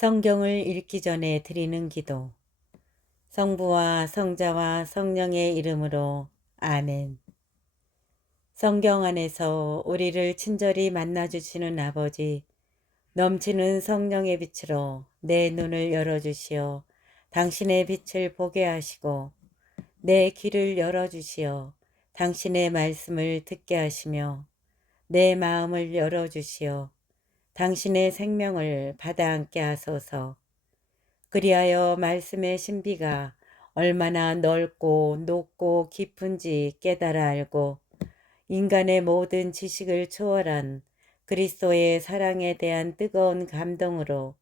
성경을 읽기 전에 드리는 기도. 성부와 성자와 성령의 이름으로 아멘. 성경 안에서 우리를 친절히 만나주시는 아버지, 넘치는 성령의 빛으로 내 눈을 열어주시어 당신의 빛을 보게 하시고, 내 귀를 열어주시어 당신의 말씀을 듣게 하시며, 내 마음을 열어주시어 당신의 생명을 받아 안게 하소서. 그리하여 말씀의 신비가 얼마나 넓고 높고 깊은지 깨달아 알고 인간의 모든 지식을 초월한 그리스도의 사랑에 대한 뜨거운 감동으로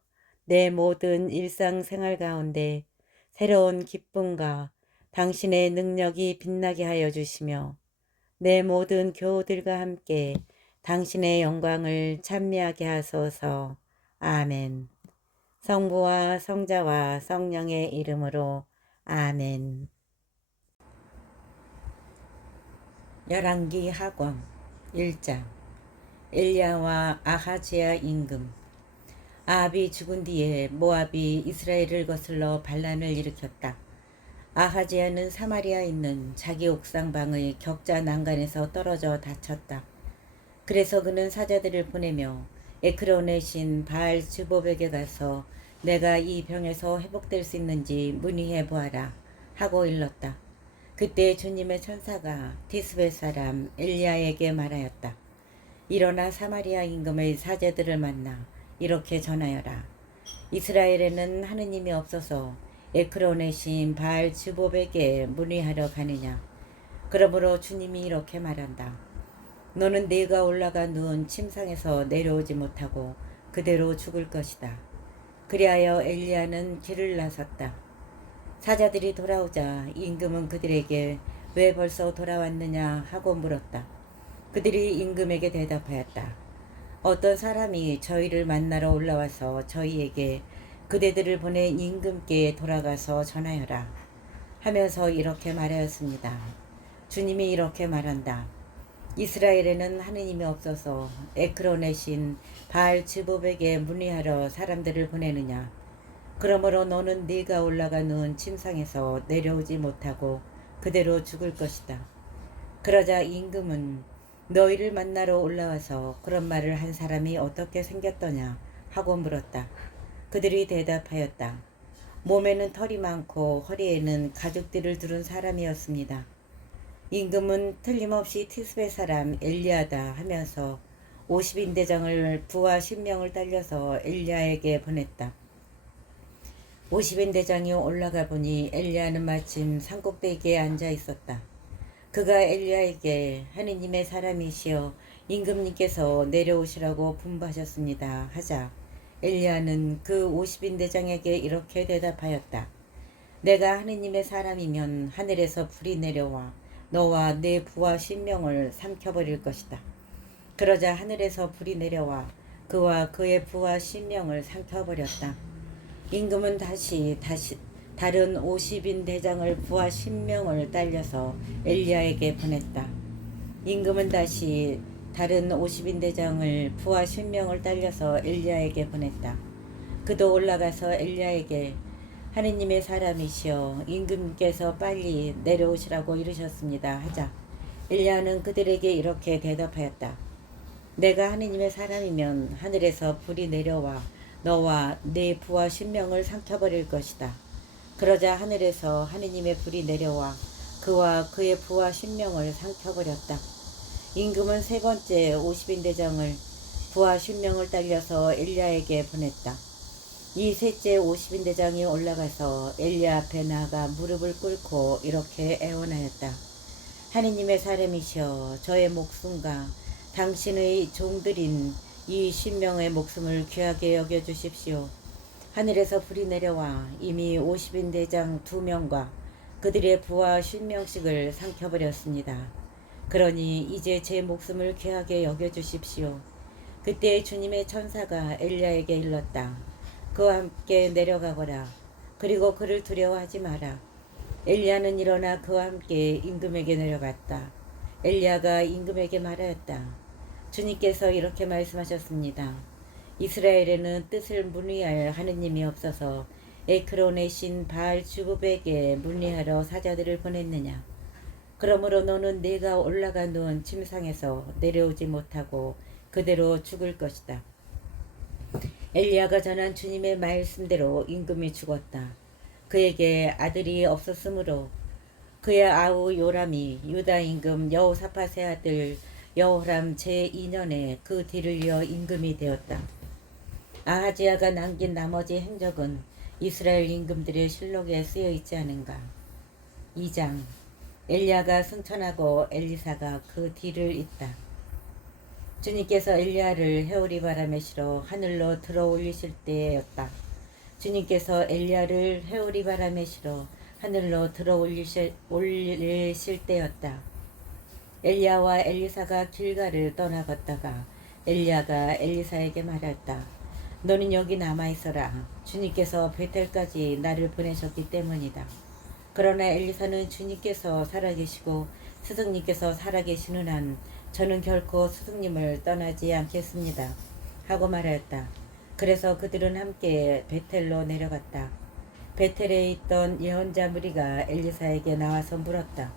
내 모든 일상생활 가운데 새로운 기쁨과 당신의 능력이 빛나게 하여 주시며, 내 모든 교우들과 함께 당신의 영광을 찬미하게 하소서. 아멘. 성부와 성자와 성령의 이름으로 아멘. 열왕기 하권 1장. 엘리야와 아하지야 임금. 아합이 죽은 뒤에 모압이 이스라엘을 거슬러 반란을 일으켰다. 아하지야는 사마리아에 있는 자기 옥상 방의 격자 난간에서 떨어져 다쳤다. 그래서 그는 사자들을 보내며 에크론의 신 바알 즈보백에 가서 내가 이 병에서 회복될 수 있는지 문의해 보아라 하고 일렀다. 그때 주님의 천사가 디스벳 사람 엘리야에게 말하였다. 일어나 사마리아 임금의 사제들을 만나 이렇게 전하여라. 이스라엘에는 하느님이 없어서 에크론의 신 바알 즈보백에 문의하러 가느냐. 그러므로 주님이 이렇게 말한다. 너는 네가 올라가 누운 침상에서 내려오지 못하고 그대로 죽을 것이다. 그리하여 엘리야는 길을 나섰다. 사자들이 돌아오자 임금은 그들에게 왜 벌써 돌아왔느냐 하고 물었다. 그들이 임금에게 대답하였다. 어떤 사람이 저희를 만나러 올라와서 저희에게 그대들을 보내 임금께 돌아가서 전하여라 하면서 이렇게 말하였습니다. 주님이 이렇게 말한다. 이스라엘에는 하느님이 없어서 에크론의 신 바알 즈보백에 문의하러 사람들을 보내느냐. 그러므로 너는 네가 올라가 누운 침상에서 내려오지 못하고 그대로 죽을 것이다. 그러자 임금은 너희를 만나러 올라와서 그런 말을 한 사람이 어떻게 생겼더냐 하고 물었다. 그들이 대답하였다. 몸에는 털이 많고 허리에는 가죽띠를 두른 사람이었습니다. 임금은 틀림없이 티스베 사람 엘리야다 하면서 50인대장을 부하 10명을 딸려서 엘리야에게 보냈다. 50인대장이 올라가 보니 엘리야는 마침 산꼭대기에 앉아 있었다. 그가 엘리야에게 하느님의 사람이시여 임금님께서 내려오시라고 분부하셨습니다 하자 엘리야는 그 50인대장에게 이렇게 대답하였다. 내가 하느님의 사람이면 하늘에서 불이 내려와 너와 네 부하 10명을 삼켜버릴 것이다. 그러자 하늘에서 불이 내려와 그와 그의 부하 10명을 삼켜버렸다. 임금은 다시 다른 50인 대장을 부하 10명을 딸려서 엘리야에게 보냈다. 임금은 다시 다른 50인 대장을 부하 10명을 딸려서 엘리야에게 보냈다. 그도 올라가서 엘리야에게 하느님의 사람이시여 임금께서 빨리 내려오시라고 이르셨습니다 하자 엘리야는 그들에게 이렇게 대답하였다. 내가 하느님의 사람이면 하늘에서 불이 내려와 너와 네 부하 10명을 삼켜버릴 것이다. 그러자 하늘에서 하느님의 불이 내려와 그와 그의 부하 10명을 삼켜버렸다. 임금은 세 번째 50인 대장을 부하 10명을 딸려서 엘리야에게 보냈다. 이 셋째 50인 대장이 올라가서 엘리야 앞에 나가 무릎을 꿇고 이렇게 애원하였다. 하느님의 사람이시여 저의 목숨과 당신의 종들인 이 10명의 목숨을 귀하게 여겨주십시오. 하늘에서 불이 내려와 이미 50인 대장 2명과 그들의 부하 10명씩을 삼켜버렸습니다. 그러니 이제 제 목숨을 귀하게 여겨주십시오. 그때 주님의 천사가 엘리야에게 일렀다. 그와 함께 내려가거라. 그리고 그를 두려워하지 마라. 엘리야는 일어나 그와 함께 임금에게 내려갔다. 엘리야가 임금에게 말하였다. 주님께서 이렇게 말씀하셨습니다. 이스라엘에는 뜻을 문의할 하느님이 없어서 에크론의 신 바알 주굽에게 문의하러 사자들을 보냈느냐. 그러므로 너는 네가 올라가 누운 침상에서 내려오지 못하고 그대로 죽을 것이다. 엘리야가 전한 주님의 말씀대로 임금이 죽었다. 그에게 아들이 없었으므로 그의 아우 요람이 유다 임금 여호사밧의 아들 여호람 제2년에 그 뒤를 이어 임금이 되었다. 아하지야가 남긴 나머지 행적은 이스라엘 임금들의 실록에 쓰여 있지 않은가. 2장. 엘리야가 승천하고 엘리사가 그 뒤를 잇다. 주님께서 엘리야를 해오리 바람에 실어 하늘로 들어올리실 때였다. 주님께서 엘리야를 해오리 바람에 실어 하늘로 들어올리실 때였다. 엘리야와 엘리사가 길가를 떠나갔다가 엘리야가 엘리사에게 말했다. 너는 여기 남아있어라. 주님께서 베텔까지 나를 보내셨기 때문이다. 그러나 엘리사는 주님께서 살아계시고 스승님께서 살아계시는 한 저는 결코 스승님을 떠나지 않겠습니다. 하고 말하였다. 그래서 그들은 함께 베텔로 내려갔다. 베텔에 있던 예언자 무리가 엘리사에게 나와서 물었다.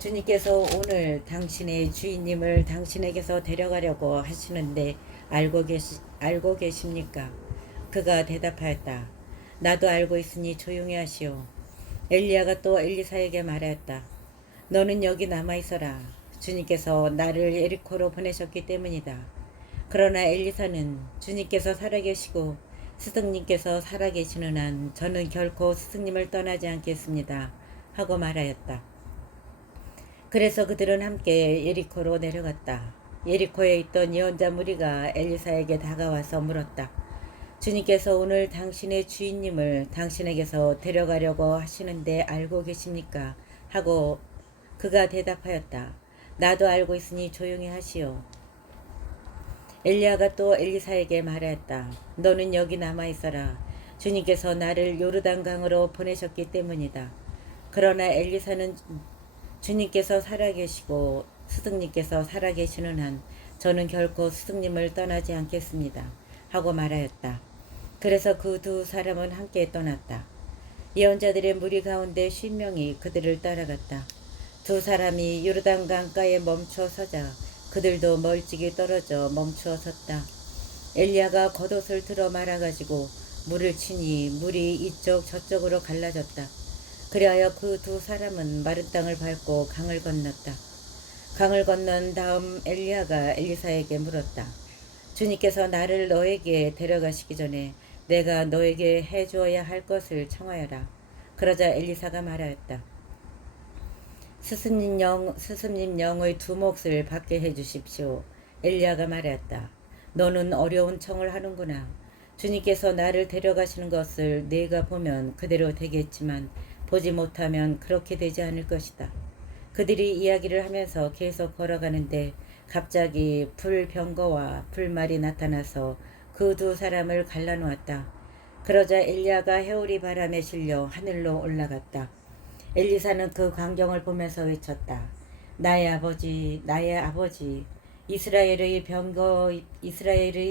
주님께서 오늘 당신의 주인님을 당신에게서 데려가려고 하시는데 알고 계십니까? 그가 대답하였다. 나도 알고 있으니 조용히 하시오. 엘리야가 또 엘리사에게 말하였다. 너는 여기 남아있어라. 주님께서 나를 예리코로 보내셨기 때문이다. 그러나 엘리사는 주님께서 살아계시고 스승님께서 살아계시는 한 저는 결코 스승님을 떠나지 않겠습니다. 하고 말하였다. 그래서 그들은 함께 예리코로 내려갔다. 예리코에 있던 예언자 무리가 엘리사에게 다가와서 물었다. 주님께서 오늘 당신의 주인님을 당신에게서 데려가려고 하시는데 알고 계십니까? 하고 그가 대답하였다. 나도 알고 있으니 조용히 하시오. 엘리야가 또 엘리사에게 말하였다. 너는 여기 남아있어라. 주님께서 나를 요르단강으로 보내셨기 때문이다. 그러나 엘리사는 주님께서 살아계시고 스승님께서 살아계시는 한 저는 결코 스승님을 떠나지 않겠습니다. 하고 말하였다. 그래서 그 두 사람은 함께 떠났다. 예언자들의 무리 가운데 50명이 그들을 따라갔다. 두 사람이 요르단 강가에 멈춰 서자 그들도 멀찍이 떨어져 멈추어 섰다. 엘리야가 겉옷을 들어 말아가지고 물을 치니 물이 이쪽 저쪽으로 갈라졌다. 그리하여 그 두 사람은 마른 땅을 밟고 강을 건넜다. 강을 건넌 다음 엘리야가 엘리사에게 물었다. 주님께서 나를 너에게 데려가시기 전에 내가 너에게 해주어야 할 것을 청하여라. 그러자 엘리사가 말하였다. 스승님 영의 두 몫을 받게 해주십시오. 엘리야가 말하였다. 너는 어려운 청을 하는구나. 주님께서 나를 데려가시는 것을 네가 보면 그대로 되겠지만 보지 못하면 그렇게 되지 않을 것이다. 그들이 이야기를 하면서 계속 걸어가는데 갑자기 불병거와 불말이 나타나서 그 두 사람을 갈라놓았다. 그러자 엘리야가 해오리 바람에 실려 하늘로 올라갔다. 엘리사는 그 광경을 보면서 외쳤다. 나의 아버지, 나의 아버지, 이스라엘의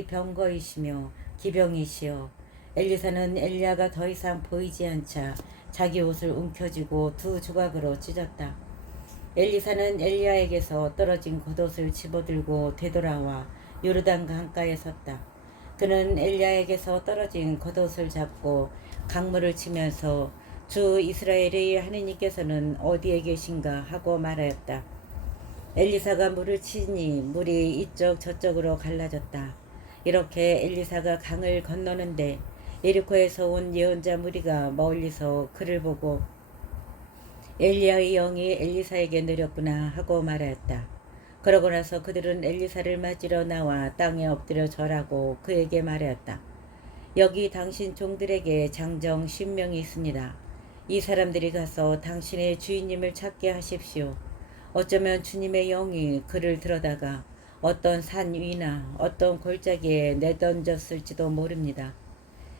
병거이시며 기병이시여. 엘리사는 엘리야가 더 이상 보이지 않자 자기 옷을 움켜쥐고 두 조각으로 찢었다. 엘리사는 엘리야에게서 떨어진 겉옷을 집어들고 되돌아와 요르단 강가에 섰다. 그는 엘리야에게서 떨어진 겉옷을 잡고 강물을 치면서 주 이스라엘의 하느님께서는 어디에 계신가 하고 말하였다. 엘리사가 물을 치니 물이 이쪽 저쪽으로 갈라졌다. 이렇게 엘리사가 강을 건너는데 예리코에서 온 예언자 무리가 멀리서 그를 보고 엘리야의 영이 엘리사에게 내렸구나 하고 말하였다. 그러고 나서 그들은 엘리사를 맞으러 나와 땅에 엎드려 절하고 그에게 말하였다. 여기 당신 종들에게 장정 10명이 있습니다. 이 사람들이 가서 당신의 주인님을 찾게 하십시오. 어쩌면 주님의 영이 그를 들어다가 어떤 산 위나 어떤 골짜기에 내던졌을지도 모릅니다.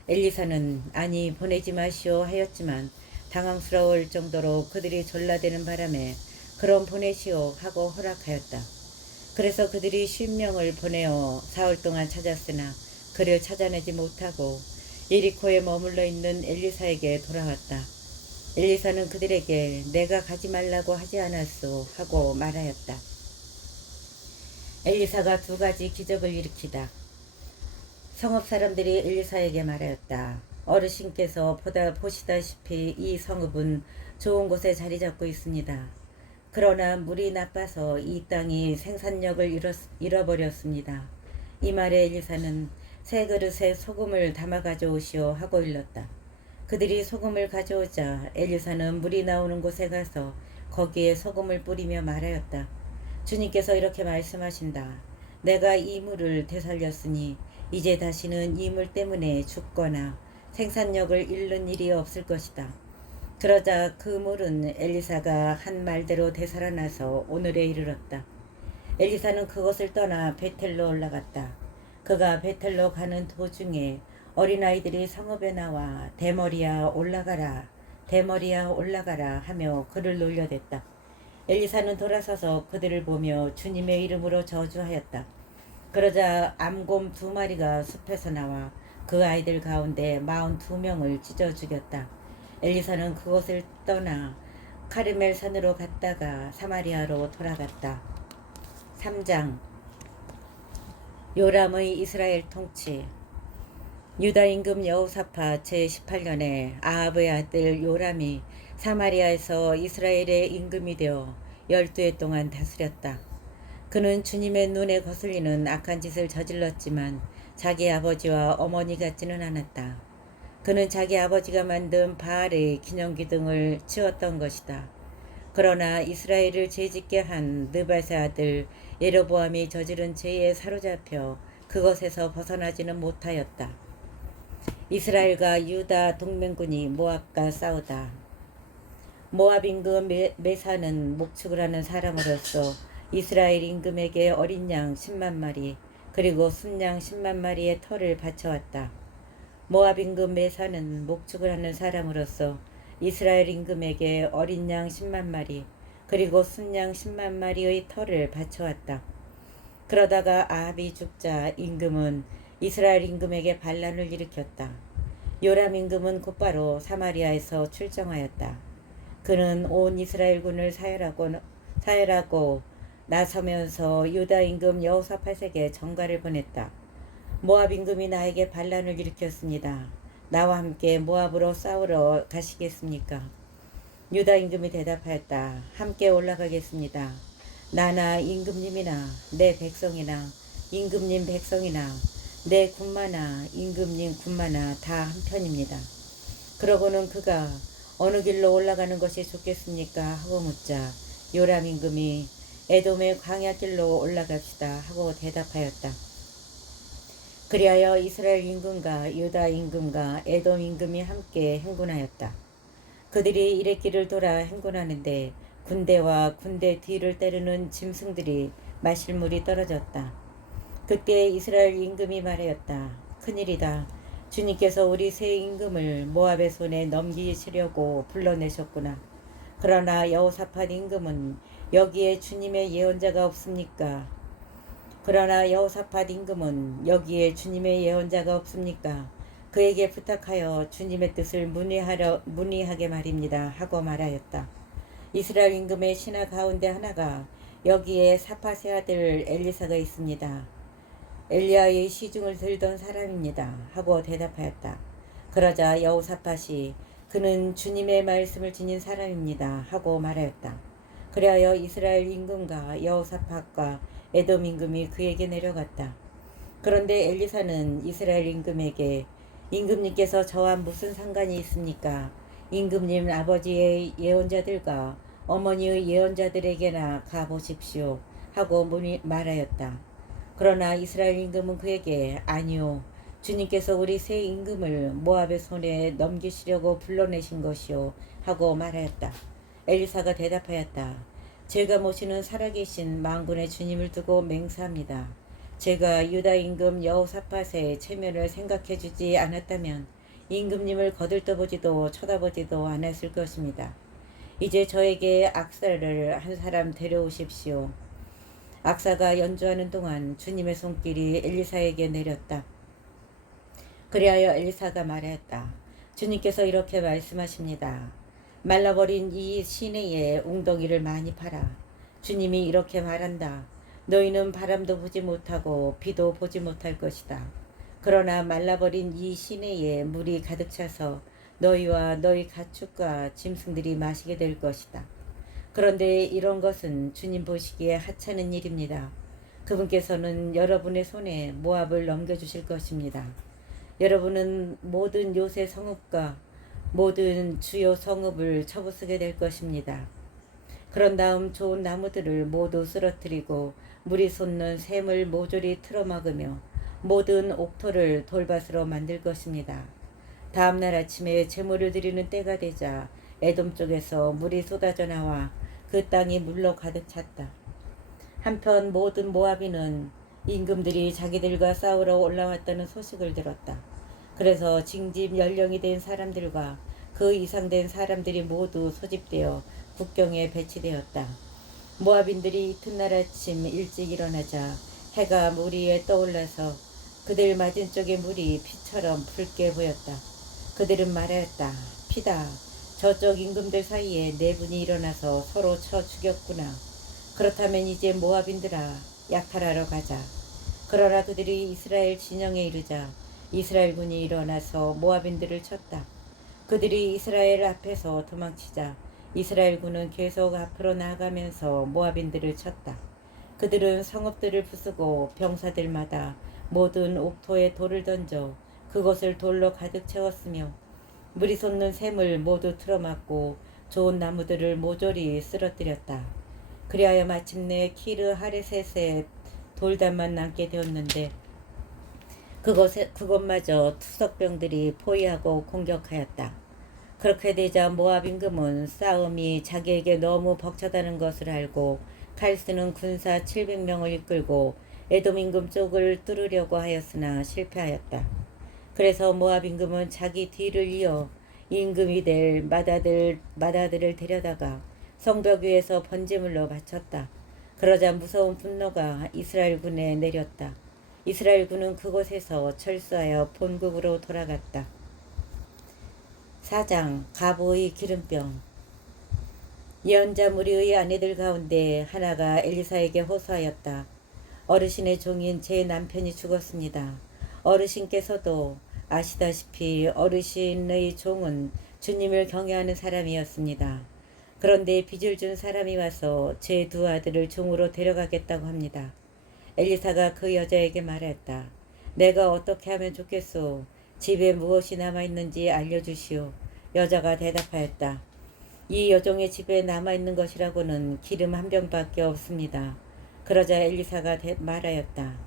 엘리사는 아니 보내지 마시오 하였지만 당황스러울 정도로 그들이 졸라대는 바람에 그럼 보내시오 하고 허락하였다. 그래서 그들이 50명을 보내어 사흘 동안 찾았으나 그를 찾아내지 못하고 예리코에 머물러 있는 엘리사에게 돌아왔다. 엘리사는 그들에게 내가 가지 말라고 하지 않았소 하고 말하였다. 엘리사가 두 가지 기적을 일으키다. 성읍 사람들이 엘리사에게 말하였다. 어르신께서 보시다시피 이 성읍은 좋은 곳에 자리 잡고 있습니다. 그러나 물이 나빠서 이 땅이 생산력을 잃어버렸습니다. 이 말에 엘리사는 새 그릇에 소금을 담아 가져오시오 하고 일렀다. 그들이 소금을 가져오자 엘리사는 물이 나오는 곳에 가서 거기에 소금을 뿌리며 말하였다. 주님께서 이렇게 말씀하신다. 내가 이 물을 되살렸으니 이제 다시는 이 물 때문에 죽거나 생산력을 잃는 일이 없을 것이다. 그러자 그 물은 엘리사가 한 말대로 되살아나서 오늘에 이르렀다. 엘리사는 그것을 떠나 베텔로 올라갔다. 그가 베텔로 가는 도중에 어린아이들이 성읍에 나와 대머리야 올라가라, 대머리야 올라가라 하며 그를 놀려댔다. 엘리사는 돌아서서 그들을 보며 주님의 이름으로 저주하였다. 그러자 암곰 2마리가 숲에서 나와 그 아이들 가운데 42명을 찢어 죽였다. 엘리사는 그곳을 떠나 카르멜 산으로 갔다가 사마리아로 돌아갔다. 3장 요람의 이스라엘 통치. 유다 임금 여호사밧 제18년에 아합의 아들 요람이 사마리아에서 이스라엘의 임금이 되어 12해 동안 다스렸다. 그는 주님의 눈에 거슬리는 악한 짓을 저질렀지만 자기 아버지와 어머니 같지는 않았다. 그는 자기 아버지가 만든 바알의 기념기둥을 치웠던 것이다. 그러나 이스라엘을 죄짓게 한 느밧의 아들 예로보암이 저지른 죄에 사로잡혀 그것에서 벗어나지는 못하였다. 이스라엘과 유다 동맹군이 모압과 싸우다. 모압 임금 메사는 목축을 하는 사람으로서 이스라엘 임금에게 어린 양 10만 마리 그리고 순양 10만 마리의 털을 바쳐왔다. 모압 임금 메사는 목축을 하는 사람으로서 이스라엘 임금에게 어린 양 10만 마리 그리고 순양 10만 마리의 털을 바쳐왔다. 그러다가 아합이 죽자 임금은 이스라엘 임금에게 반란을 일으켰다. 요람 임금은 곧바로 사마리아에서 출정하였다. 그는 온 이스라엘군을 사열하고 나서면서 유다 임금 여호사밧에게 전가를 보냈다. 모압 임금이 나에게 반란을 일으켰습니다. 나와 함께 모압으로 싸우러 가시겠습니까? 유다 임금이 대답하였다. 함께 올라가겠습니다. 나나 임금님이나 내 백성이나 임금님 백성이나 내 군마나 임금님 군마나 다 한편입니다. 그러고는 그가 어느 길로 올라가는 것이 좋겠습니까? 하고 묻자 요람 임금이 에돔의 광야길로 올라갑시다 하고 대답하였다. 그리하여 이스라엘 임금과 유다 임금과 에돔 임금이 함께 행군하였다. 그들이 이레길을 돌아 행군하는데 군대와 군대 뒤를 따르는 짐승들이 마실 물이 떨어졌다. 그때 이스라엘 임금이 말하였다. 큰일이다. 주님께서 우리 새 임금을 모압의 손에 넘기시려고 불러내셨구나. 그러나 여호사밧 임금은 여기에 주님의 예언자가 없습니까? 그에게 부탁하여 주님의 뜻을 문의하게 말입니다. 하고 말하였다. 이스라엘 임금의 신하 가운데 하나가 여기에 사밧의 아들 엘리사가 있습니다. 엘리야의 시중을 들던 사람입니다. 하고 대답하였다. 그러자 여호사밧이 그는 주님의 말씀을 지닌 사람입니다. 하고 말하였다. 그리하여 이스라엘 임금과 여호사밧과 에돔 임금이 그에게 내려갔다. 그런데 엘리사는 이스라엘 임금에게 임금님께서 저와 무슨 상관이 있습니까? 임금님 아버지의 예언자들과 어머니의 예언자들에게나 가보십시오. 하고 말하였다. 그러나 이스라엘 임금은 그에게 아니요. 주님께서 우리 새 임금을 모압의 손에 넘기시려고 불러내신 것이요. 하고 말하였다. 엘리사가 대답하였다. 제가 모시는 살아계신 만군의 주님을 두고 맹세합니다. 제가 유다 임금 여호사밧의 체면을 생각해 주지 않았다면 임금님을 거들떠보지도 쳐다보지도 않았을 것입니다. 이제 저에게 악사를 한 사람 데려오십시오. 악사가 연주하는 동안 주님의 손길이 엘리사에게 내렸다. 그리하여 엘리사가 말하였다. 주님께서 이렇게 말씀하십니다. 말라버린 이 시내에 웅덩이를 많이 파라. 주님이 이렇게 말한다. 너희는 바람도 보지 못하고 비도 보지 못할 것이다. 그러나 말라버린 이 시내에 물이 가득 차서 너희와 너희 가축과 짐승들이 마시게 될 것이다. 그런데 이런 것은 주님 보시기에 하찮은 일입니다. 그분께서는 여러분의 손에 모압을 넘겨주실 것입니다. 여러분은 모든 요새 성읍과 모든 주요 성읍을 쳐부수게 될 것입니다. 그런 다음 좋은 나무들을 모두 쓰러뜨리고 물이 솟는 샘을 모조리 틀어막으며 모든 옥토를 돌밭으로 만들 것입니다. 다음날 아침에 제물을 드리는 때가 되자 에돔 쪽에서 물이 쏟아져 나와 그 땅이 물로 가득 찼다. 한편 모든 모압인은 임금들이 자기들과 싸우러 올라왔다는 소식을 들었다. 그래서 징집 연령이 된 사람들과 그 이상 된 사람들이 모두 소집되어 국경에 배치되었다. 모압인들이 이튿날 아침 일찍 일어나자 해가 물 위에 떠올라서 그들 맞은쪽의 물이 피처럼 붉게 보였다. 그들은 말하였다. 피다. 저쪽 임금들 사이에 네 분이 일어나서 서로 쳐 죽였구나. 그렇다면 이제 모압인들아 약탈하러 가자. 그러나 그들이 이스라엘 진영에 이르자 이스라엘 군이 일어나서 모압인들을 쳤다. 그들이 이스라엘 앞에서 도망치자 이스라엘 군은 계속 앞으로 나아가면서 모압인들을 쳤다. 그들은 성읍들을 부수고 병사들마다 모든 옥토에 돌을 던져 그것을 돌로 가득 채웠으며 물이 솟는 샘을 모두 틀어막고 좋은 나무들을 모조리 쓰러뜨렸다. 그리하여 마침내 키르 하레셋에 돌담만 남게 되었는데 그것마저 투석병들이 포위하고 공격하였다. 그렇게 되자 모압 임금은 싸움이 자기에게 너무 벅차다는 것을 알고 칼 쓰는 군사 700명을 이끌고 에돔 임금 쪽을 뚫으려고 하였으나 실패하였다. 그래서 모압 임금은 자기 뒤를 이어 임금이 될 마다들을 데려다가 성벽 위에서 번제물로 바쳤다. 그러자 무서운 분노가 이스라엘 군에 내렸다. 이스라엘 군은 그곳에서 철수하여 본국으로 돌아갔다. 4장 가보의 기름병. 예언자 무리의 아내들 가운데 하나가 엘리사에게 호소하였다. 어르신의 종인 제 남편이 죽었습니다. 어르신께서도 아시다시피 어르신의 종은 주님을 경외하는 사람이었습니다. 그런데 빚을 준 사람이 와서 제 두 아들을 종으로 데려가겠다고 합니다. 엘리사가 그 여자에게 말했다. 내가 어떻게 하면 좋겠소? 집에 무엇이 남아있는지 알려주시오. 여자가 대답하였다. 이 여종의 집에 남아있는 것이라고는 기름 한 병밖에 없습니다. 그러자 엘리사가 말하였다.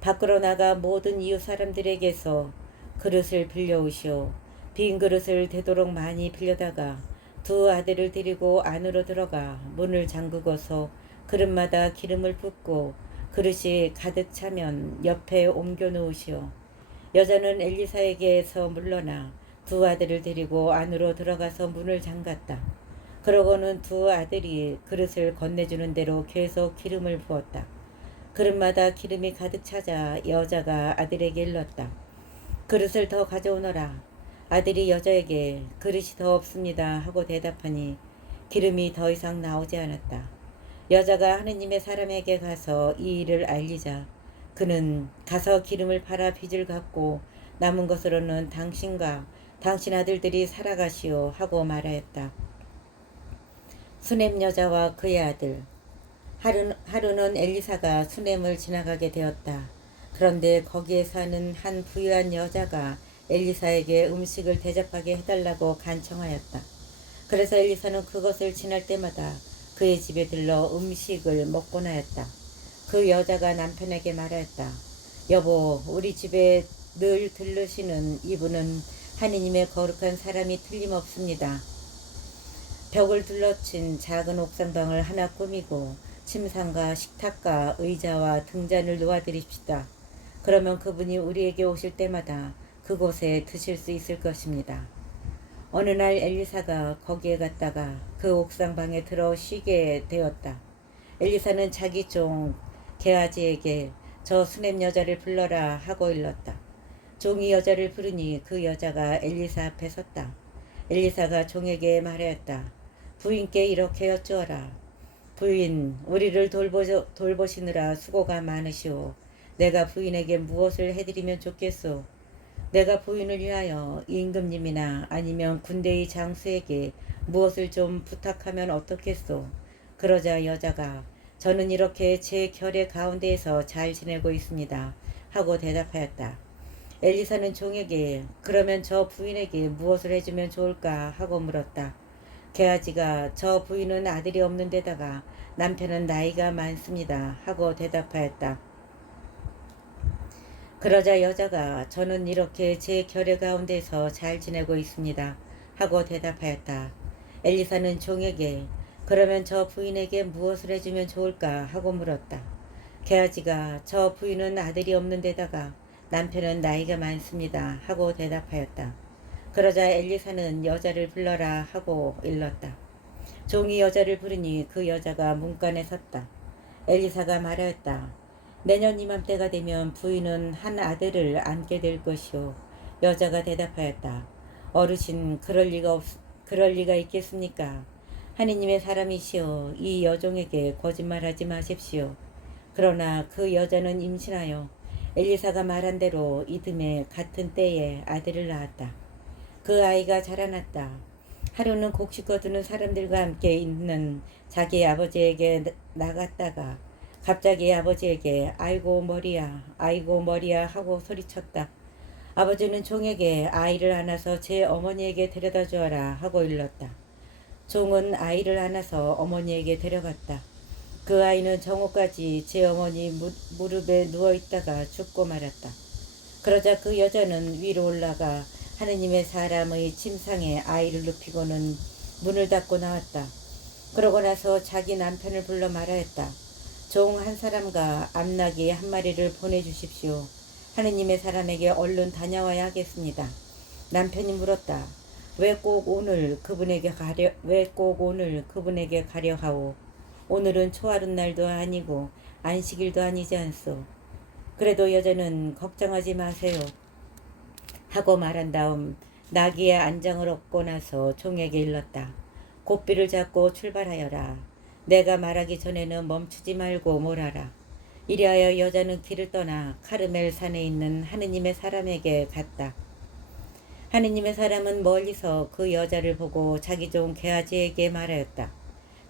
밖으로 나가 모든 이웃 사람들에게서 그릇을 빌려오시오. 빈 그릇을 되도록 많이 빌려다가 두 아들을 데리고 안으로 들어가 문을 잠그고서 그릇마다 기름을 붓고 그릇이 가득 차면 옆에 옮겨 놓으시오. 여자는 엘리사에게서 물러나 두 아들을 데리고 안으로 들어가서 문을 잠갔다. 그러고는 두 아들이 그릇을 건네주는 대로 계속 기름을 부었다. 그릇마다 기름이 가득 차자 여자가 아들에게 일렀다. 그릇을 더 가져오너라. 아들이 여자에게 그릇이 더 없습니다 하고 대답하니 기름이 더 이상 나오지 않았다. 여자가 하느님의 사람에게 가서 이 일을 알리자 그는 가서 기름을 팔아 빚을 갚고 남은 것으로는 당신과 당신 아들들이 살아가시오 하고 말하였다. 수넴 여자와 그의 아들. 하루는 엘리사가 수넴을 지나가게 되었다. 그런데 거기에 사는 한 부유한 여자가 엘리사에게 음식을 대접하게 해달라고 간청하였다. 그래서 엘리사는 그것을 지날 때마다 그의 집에 들러 음식을 먹곤 하였다. 그 여자가 남편에게 말하였다. 여보, 우리 집에 늘 들르시는 이분은 하느님의 거룩한 사람이 틀림없습니다. 벽을 둘러친 작은 옥상방을 하나 꾸미고 침상과 식탁과 의자와 등잔을 놓아드립시다. 그러면 그분이 우리에게 오실 때마다 그곳에 드실 수 있을 것입니다. 어느 날 엘리사가 거기에 갔다가 그 옥상방에 들어 쉬게 되었다. 엘리사는 자기 종 게하지에게 저 수넴 여자를 불러라 하고 일렀다. 종이 여자를 부르니 그 여자가 엘리사 앞에 섰다. 엘리사가 종에게 말하였다. 부인께 이렇게 여쭈어라. 부인, 우리를 돌보시느라 수고가 많으시오. 내가 부인에게 무엇을 해드리면 좋겠소? 내가 부인을 위하여 임금님이나 아니면 군대의 장수에게 무엇을 좀 부탁하면 어떻겠소? 그러자 여자가 저는 이렇게 제 결의 가운데에서 잘 지내고 있습니다. 하고 대답하였다. 엘리사는 종에게 그러면 저 부인에게 무엇을 해주면 좋을까? 하고 물었다. 게하지가 저 부인은 아들이 없는 데다가 남편은 나이가 많습니다. 하고 대답하였다. 그러자 여자가 저는 이렇게 제 결의 가운데서 잘 지내고 있습니다. 하고 대답하였다. 엘리사는 종에게 그러면 저 부인에게 무엇을 해주면 좋을까? 하고 물었다. 게하지가 저 부인은 아들이 없는 데다가 남편은 나이가 많습니다. 하고 대답하였다. 그러자 엘리사는 여자를 불러라 하고 일렀다. 종이 여자를 부르니 그 여자가 문간에 섰다. 엘리사가 말하였다. 내년 이맘때가 되면 부인은 한 아들을 안게 될 것이오. 여자가 대답하였다. 어르신 그럴 리가 있겠습니까? 하느님의 사람이시오. 이 여종에게 거짓말하지 마십시오. 그러나 그 여자는 임신하여 엘리사가 말한 대로 이듬해 같은 때에 아들을 낳았다. 그 아이가 자라났다. 하루는 곡식 거두는 사람들과 함께 있는 자기 아버지에게 나갔다가 갑자기 아버지에게 아이고 머리야 하고 소리쳤다. 아버지는 종에게 아이를 안아서 제 어머니에게 데려다 주어라 하고 일렀다. 종은 아이를 안아서 어머니에게 데려갔다. 그 아이는 정오까지 제 어머니 무릎에 누워있다가 죽고 말았다. 그러자 그 여자는 위로 올라가 하느님의 사람의 침상에 아이를 눕히고는 문을 닫고 나왔다. 그러고 나서 자기 남편을 불러 말하였다. 종 한 사람과 암나귀 한 마리를 보내주십시오. 하느님의 사람에게 얼른 다녀와야 하겠습니다. 남편이 물었다. 왜 꼭 오늘 그분에게 가려 하오? 오늘은 초하룻날도 아니고 안식일도 아니지 않소. 그래도 여자는 걱정하지 마세요. 하고 말한 다음 나귀의 안장을 얻고 나서 종에게 일렀다. 고삐를 잡고 출발하여라. 내가 말하기 전에는 멈추지 말고 몰아라. 이리하여 여자는 길을 떠나 카르멜 산에 있는 하느님의 사람에게 갔다. 하느님의 사람은 멀리서 그 여자를 보고 자기 종 게하지에게 말하였다.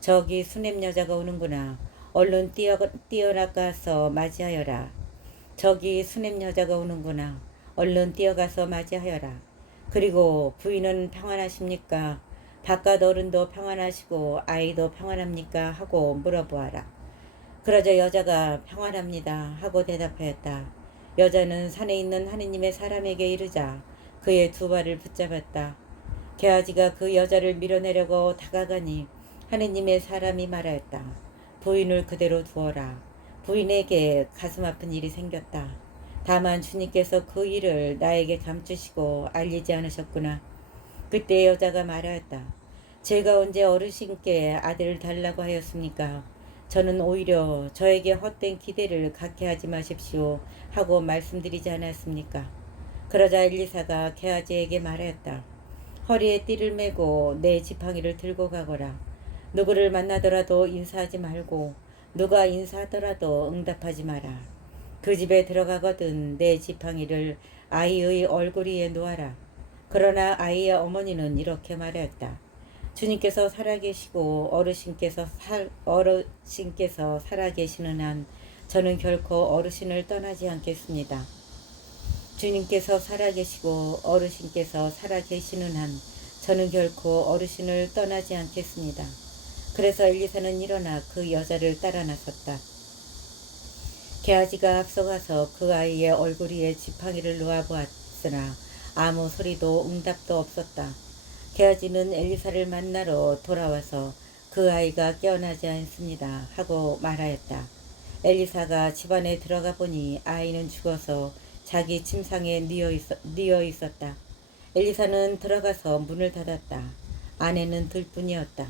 저기 수냄 여자가 오는구나. 얼른 뛰어나가서 맞이하여라. 저기 수냄 여자가 오는구나. 얼른 뛰어가서 맞이하여라. 그리고 부인은 평안하십니까? 바깥 어른도 평안하시고 아이도 평안합니까? 하고 물어보아라. 그러자 여자가 평안합니다. 하고 대답하였다. 여자는 산에 있는 하느님의 사람에게 이르자 그의 두 발을 붙잡았다. 게하지가 그 여자를 밀어내려고 다가가니 하느님의 사람이 말하였다. 부인을 그대로 두어라. 부인에게 가슴 아픈 일이 생겼다. 다만 주님께서 그 일을 나에게 감추시고 알리지 않으셨구나. 그때 여자가 말하였다. 제가 언제 어르신께 아들을 달라고 하였습니까? 저는 오히려 저에게 헛된 기대를 갖게 하지 마십시오 하고 말씀드리지 않았습니까? 그러자 엘리사가 게하지에게 말하였다. 허리에 띠를 메고 내 지팡이를 들고 가거라. 누구를 만나더라도 인사하지 말고 누가 인사하더라도 응답하지 마라. 그 집에 들어가거든 내 지팡이를 아이의 얼굴 위에 놓아라. 그러나 아이의 어머니는 이렇게 말하였다. 주님께서 살아계시고 어르신께서 살아계시는 한 저는 결코 어르신을 떠나지 않겠습니다. 주님께서 살아계시고 어르신께서 살아계시는 한 저는 결코 어르신을 떠나지 않겠습니다. 그래서 엘리사는 일어나 그 여자를 따라 나섰다. 게하지가 앞서가서 그 아이의 얼굴 위에 지팡이를 놓아보았으나 아무 소리도 응답도 없었다. 게하지는 엘리사를 만나러 돌아와서 그 아이가 깨어나지 않습니다. 하고 말하였다. 엘리사가 집안에 들어가 보니 아이는 죽어서 자기 침상에 뉘어 있었다. 엘리사는 들어가서 문을 닫았다. 아내는 들뿐이었다.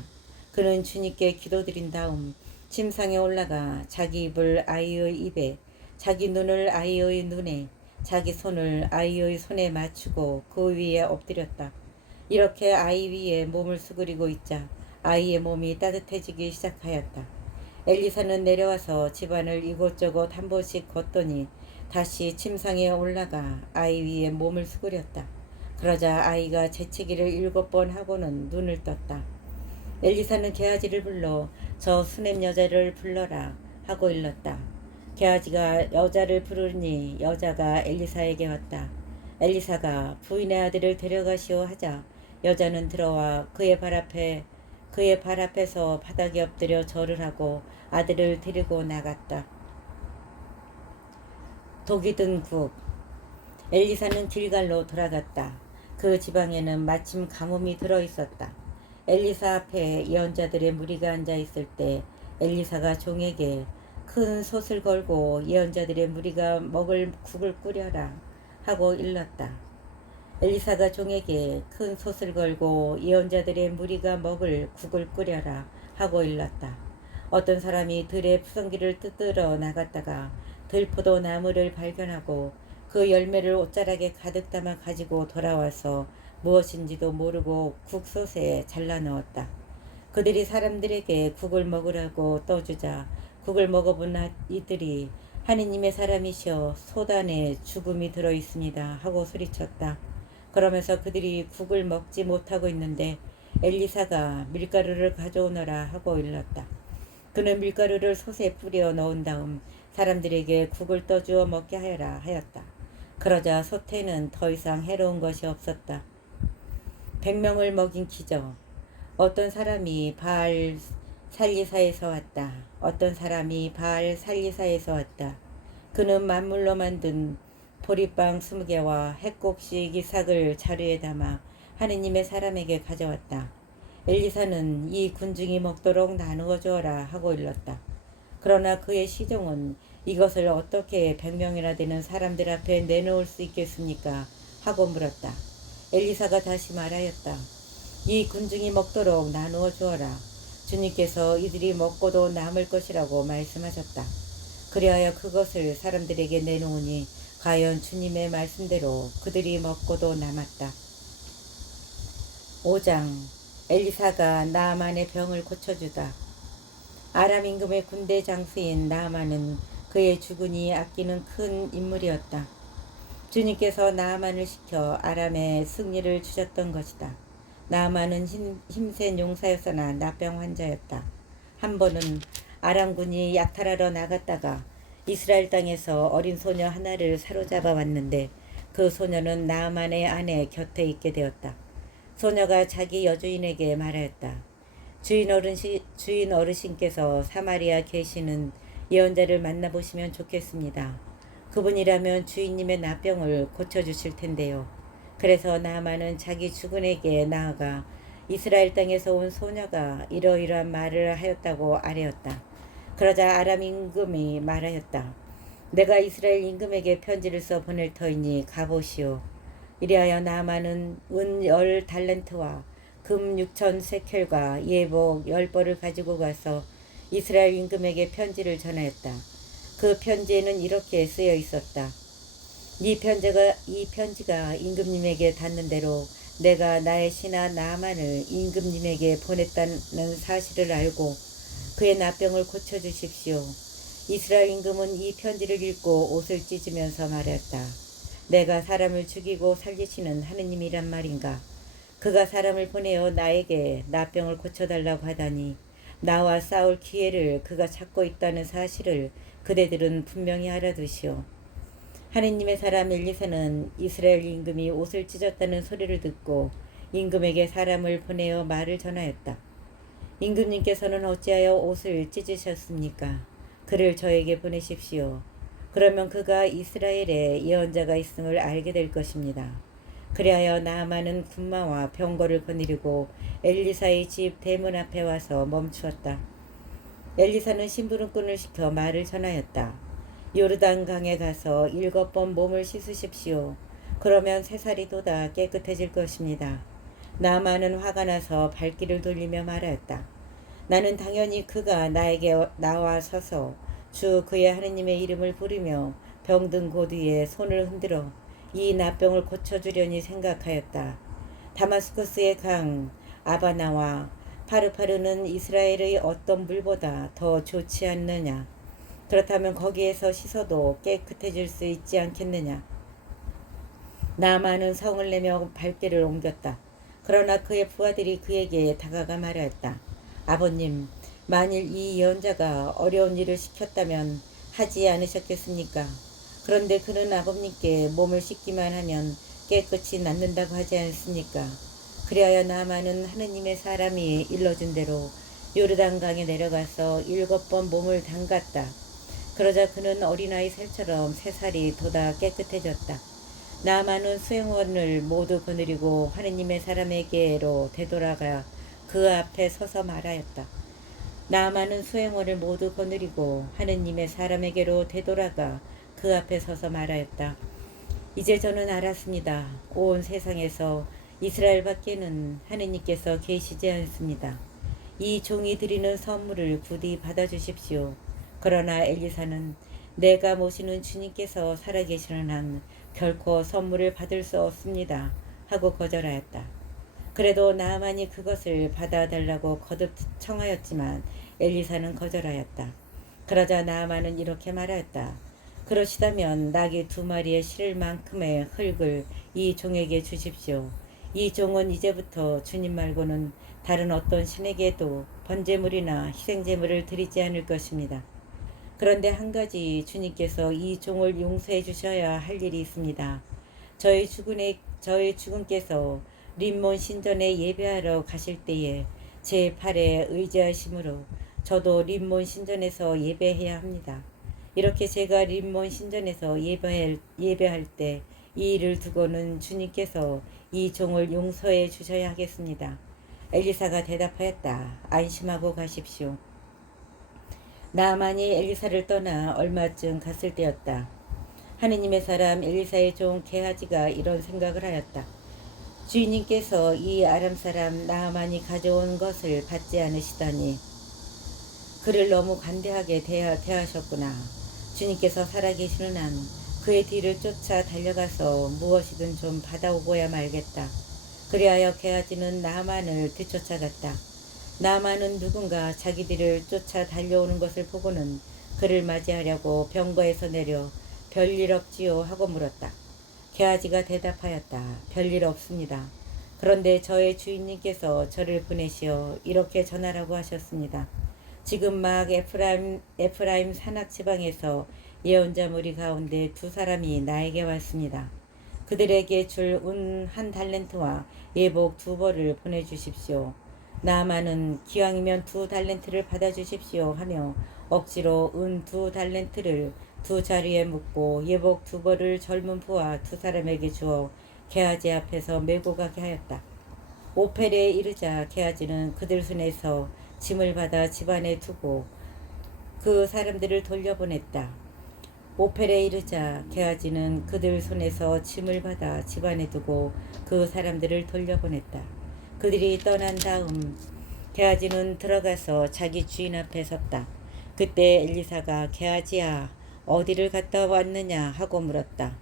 그는 주님께 기도드린 다음 침상에 올라가 자기 입을 아이의 입에, 자기 눈을 아이의 눈에, 자기 손을 아이의 손에 맞추고 그 위에 엎드렸다. 이렇게 아이 위에 몸을 수그리고 있자 아이의 몸이 따뜻해지기 시작하였다. 엘리사는 내려와서 집안을 이곳저곳 한 번씩 걷더니 다시 침상에 올라가 아이 위에 몸을 수그렸다. 그러자 아이가 재채기를 7번 하고는 눈을 떴다. 엘리사는 게하지를 불러 저 수냄 여자를 불러라 하고 일렀다. 게하지가 여자를 부르니 여자가 엘리사에게 왔다. 엘리사가 부인의 아들을 데려가시오 하자 여자는 들어와 그의 발 앞에서 바닥에 엎드려 절을 하고 아들을 데리고 나갔다. 독이 든 국. 엘리사는 길갈로 돌아갔다. 그 지방에는 마침 가뭄이 들어 있었다. 엘리사 앞에 예언자들의 무리가 앉아 있을 때 엘리사가 종에게 큰 솥을 걸고 예언자들의 무리가 먹을 국을 끓여라 하고 일렀다. 엘리사가 종에게 큰 솥을 걸고 예언자들의 무리가 먹을 국을 끓여라 하고 일렀다. 어떤 사람이 들의 푸성기를 뜯으러 나갔다가 들포도 나무를 발견하고 그 열매를 옷자락에 가득 담아 가지고 돌아와서 무엇인지도 모르고 국솥에 잘라 넣었다. 그들이 사람들에게 국을 먹으라고 떠주자 국을 먹어본 이들이 하느님의 사람이시여 솥 안에 죽음이 들어있습니다 하고 소리쳤다. 그러면서 그들이 국을 먹지 못하고 있는데 엘리사가 밀가루를 가져오너라 하고 일렀다. 그는 밀가루를 솥에 뿌려 넣은 다음 사람들에게 국을 떠주어 먹게 하여라 하였다. 그러자 솥에는 더 이상 해로운 것이 없었다. 100명을 먹인 기적. 어떤 사람이 바알 살리사에서 왔다. 어떤 사람이 바알 살리사에서 왔다. 그는 만물로 만든 보리빵 20개와 햇곡식 이삭을 자루에 담아 하느님의 사람에게 가져왔다. 엘리사는 이 군중이 먹도록 나누어 주어라 하고 일렀다. 그러나 그의 시종은 이것을 어떻게 100명이나 되는 사람들 앞에 내놓을 수 있겠습니까? 하고 물었다. 엘리사가 다시 말하였다. 이 군중이 먹도록 나누어 주어라. 주님께서 이들이 먹고도 남을 것이라고 말씀하셨다. 그리하여 그것을 사람들에게 내놓으니 과연 주님의 말씀대로 그들이 먹고도 남았다. 5장. 엘리사가 나아만의 병을 고쳐주다. 아람 임금의 군대 장수인 나아만은 그의 주군이 아끼는 큰 인물이었다. 주님께서 나아만을 시켜 아람에 승리를 주셨던 것이다. 나아만은 힘센 용사였으나 나병 환자였다. 한 번은 아람군이 약탈하러 나갔다가 이스라엘 땅에서 어린 소녀 하나를 사로잡아 왔는데 그 소녀는 나아만의 아내 곁에 있게 되었다. 소녀가 자기 여주인에게 말하였다. 주인 어르신께서 사마리아 계시는 예언자를 만나보시면 좋겠습니다. 그분이라면 주인님의 나병을 고쳐주실 텐데요. 그래서 나아만은 자기 주군에게 나아가 이스라엘 땅에서 온 소녀가 이러이러한 말을 하였다고 아뢰었다. 그러자 아람 임금이 말하였다. 내가 이스라엘 임금에게 편지를 써 보낼 터이니 가보시오. 이리하여 나아만은 은 10달란트와 금 6천 세켈과 예복 10벌을 가지고 가서 이스라엘 임금에게 편지를 전하였다. 그 편지에는 이렇게 쓰여 있었다. 이 편지가 임금님에게 닿는 대로 내가 나의 신하 나아만을 임금님에게 보냈다는 사실을 알고 그의 나병을 고쳐주십시오. 이스라엘 임금은 이 편지를 읽고 옷을 찢으면서 말했다. 내가 사람을 죽이고 살리시는 하느님이란 말인가? 그가 사람을 보내어 나에게 나병을 고쳐달라고 하다니 나와 싸울 기회를 그가 찾고 있다는 사실을 그대들은 분명히 알아두시오. 하느님의 사람 엘리사는 이스라엘 임금이 옷을 찢었다는 소리를 듣고 임금에게 사람을 보내어 말을 전하였다. 임금님께서는 어찌하여 옷을 찢으셨습니까? 그를 저에게 보내십시오. 그러면 그가 이스라엘에 예언자가 있음을 알게 될 것입니다. 그리하여 나아만은 군마와 병거를 거느리고 엘리사의 집 대문 앞에 와서 멈추었다. 엘리사는 심부름꾼을 시켜 말을 전하였다. 요르단 강에 가서 7번 몸을 씻으십시오. 그러면 새살이 돋아 깨끗해질 것입니다. 나아만은 화가 나서 발길을 돌리며 말하였다. 나는 당연히 그가 나에게 나와 서서 주 그의 하느님의 이름을 부르며 병든 고디에 손을 흔들어 이 나병을 고쳐주려니 생각하였다. 다마스커스의 강 아바나와 파르파르는 이스라엘의 어떤 물보다 더 좋지 않느냐? 그렇다면 거기에서 씻어도 깨끗해질 수 있지 않겠느냐? 나아만은 성을 내며 발길을 옮겼다. 그러나 그의 부하들이 그에게 다가가 말하였다. 아버님, 만일 이 예언자가 어려운 일을 시켰다면 하지 않으셨겠습니까? 그런데 그는 아버님께 몸을 씻기만 하면 깨끗이 낫는다고 하지 않습니까? 그리하여 나아만은 하느님의 사람이 일러준 대로 요르단강에 내려가서 7번 몸을 담갔다. 그러자 그는 어린아이 살처럼 새살이 돋아 깨끗해졌다. 나아만은 수행원을 모두 거느리고 하느님의 사람에게로 되돌아가 그 앞에 서서 말하였다. 나아만은 수행원을 모두 거느리고 하느님의 사람에게로 되돌아가 그 앞에 서서 말하였다. 이제 저는 알았습니다. 온 세상에서 이스라엘 밖에는 하느님께서 계시지 않습니다. 이 종이 드리는 선물을 부디 받아주십시오. 그러나 엘리사는 내가 모시는 주님께서 살아계시는 한 결코 선물을 받을 수 없습니다. 하고 거절하였다. 그래도 나아만이 그것을 받아달라고 거듭 청하였지만 엘리사는 거절하였다. 그러자 나아만은 이렇게 말하였다. 그러시다면 나귀 2마리에 실을 만큼의 흙을 이 종에게 주십시오. 이 종은 이제부터 주님 말고는 다른 어떤 신에게도 번제물이나 희생제물을 드리지 않을 것입니다. 그런데 한 가지 주님께서 이 종을 용서해 주셔야 할 일이 있습니다. 저희 주군께서 림몬 신전에 예배하러 가실 때에 제 팔에 의지하심으로 저도 림몬 신전에서 예배해야 합니다. 이렇게 제가 림몬 신전에서 예배할 때 이 일을 두고는 주님께서 이 종을 용서해 주셔야 하겠습니다. 엘리사가 대답하였다. 안심하고 가십시오. 나아만이 엘리사를 떠나 얼마쯤 갔을 때였다. 하느님의 사람 엘리사의 종 게하지가 이런 생각을 하였다. 주인님께서 이 아람 사람 나아만이 가져온 것을 받지 않으시다니 그를 너무 관대하게 대하셨구나. 주님께서 살아계시는 한 그의 뒤를 쫓아 달려가서 무엇이든 좀 받아오고야 말겠다. 그리하여 게하지는 나아만을 뒤쫓아갔다. 나아만은 누군가 자기 뒤를 쫓아 달려오는 것을 보고는 그를 맞이하려고 병거에서 내려 별일 없지요 하고 물었다. 게하지가 대답하였다. 별일 없습니다. 그런데 저의 주인님께서 저를 보내시어 이렇게 전하라고 하셨습니다. 지금 막 에프라임 산악 지방에서 예언자 무리 가운데 2사람이 나에게 왔습니다. 그들에게 줄 은 1달란트와 예복 2벌을 보내주십시오. 나아만은 기왕이면 2달란트를 받아주십시오 하며 억지로 은 2달란트를 2자리에 묶고 예복 2벌을 젊은 부하 2사람에게 주어 게하지 앞에서 메고 가게 하였다. 오펠에 이르자 게하지는 그들 손에서 짐을 받아 집안에 두고 그 사람들을 돌려보냈다. 오펠에 이르자 게하지는 그들 손에서 짐을 받아 집안에 두고 그 사람들을 돌려보냈다. 그들이 떠난 다음 게하지는 들어가서 자기 주인 앞에 섰다. 그때 엘리사가 게하지야 어디를 갔다 왔느냐 하고 물었다.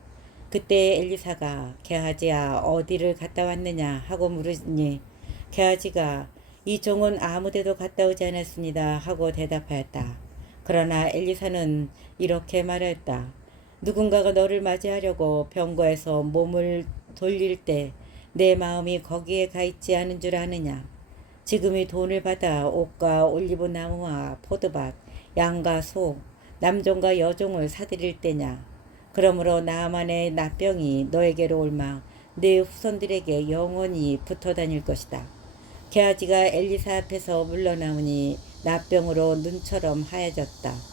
그때 엘리사가 게하지야 어디를 갔다 왔느냐 하고 물으니 게하지가 이 종은 아무데도 갔다 오지 않았습니다 하고 대답하였다. 그러나 엘리사는 이렇게 말했다. 누군가가 너를 맞이하려고 병거에서 몸을 돌릴 때 내 마음이 거기에 가 있지 않은 줄 아느냐. 지금이 돈을 받아 옷과 올리브 나무와 포도밭, 양과 소, 남종과 여종을 사들일 때냐. 그러므로 나아만의 나병이 너에게로 올마 네 후손들에게 영원히 붙어 다닐 것이다. 게하지가 엘리사 앞에서 물러나오니 나병으로 눈처럼 하얘졌다.